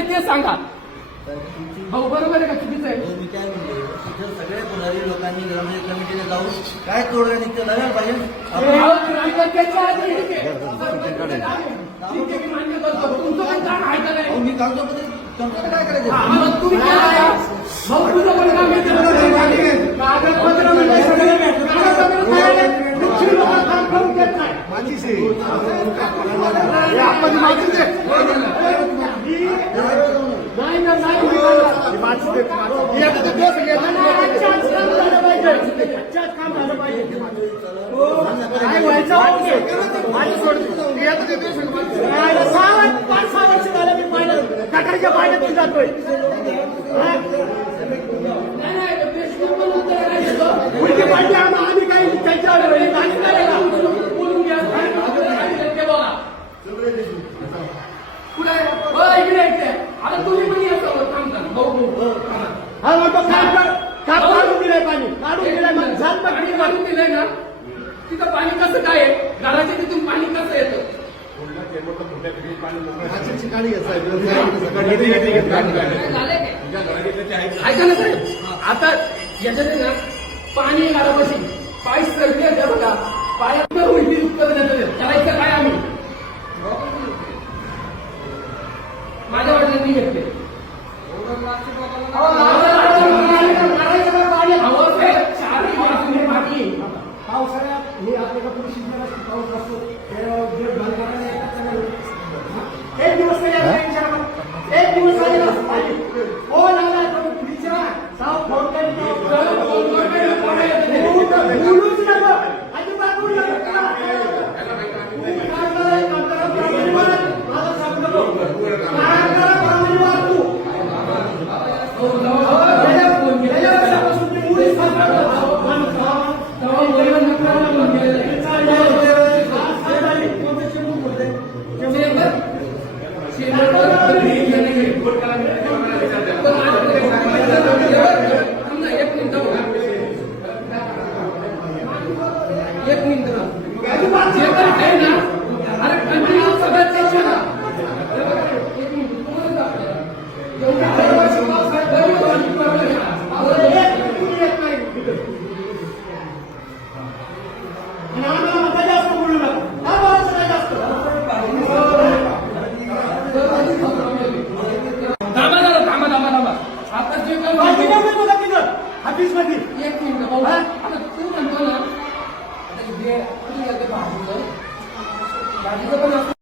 आहे ते सांगा. भाऊ बरोबर आहे का? चुकीचं आहे. हो, मी काय म्हणते तिथं सगळ्या पुढारी लोकांनी ग्रामपंचायत कमिटीला जाऊन काय तोडगा निघतं बघायला पाहिजे. आपण अहो, ग्रामपंचायतच्या आधी. ठीक आहे. ठीक आहे, मी मान्य करतो. तुमचं पण काम आहे का अहो, नाही? मी कागदपत्र तुमचं काय करायचं? हा, मग तुम्ही केलं का? भाऊ, तुझं पण काम आहे. कागदपत्र म्हणजे सगळे भेटले. कागदपत्र काय आहे? दुसरी लोकं काम करून देत नाही. नाही ना, नाही, मी काय आजच्याच काम झालं पाहिजे. आजच्याच काम झालं पाहिजे. काय व्हायचं होऊ दे. माझी सोडतो. काय सहा वर्ष- पाच सहा वर्ष झालं मी पाहिलं गटारच्या पाण्यातून जातोय हा? उलटी पाहिजे आम्हा- काही त्यांच्यावर हे. कुठे? हो, इकडे. आता तुम्ही पण या सोबत काम करा. भाऊ. हा कर. काम काढून दिलंय पाणी. काढून दिलंय पाणी काढून दिलंय ना. तिथं पाणी कसं काय आहे? घराच्या तिथून पाणी कसं येतं? ऐका ना साहेब. आता याच्यात आहे ना पाणी घरापाशी. पाय आहे बघा. पायात होईल करायचं काय आम्ही? माझ्या वडिलांनी घेतले. everyone running off. एक मिनिट जे पण आहे ना अरे कंटिन्यू सगळं tension आहे. एक मिनिट, तुम्हाला दाखवतो. एवढी दरवर्षी पावसाळ्यात दरवर्षी problem आहे. अहो, एक मिनिट येत नाही तिथं. आणि आम्हाला म्हणता जास्त बोलू नका. बोलायचं नाही जास्त. थांबा जरा, थांबा, थांबा, थांबा. आता जे काही बाकी काय म्हणतो का तिथं ऑफिसमध्ये एक मिनिट भाऊ आता तू म्हणजे ना आता जे भाजीचं भाजीचं पण असतं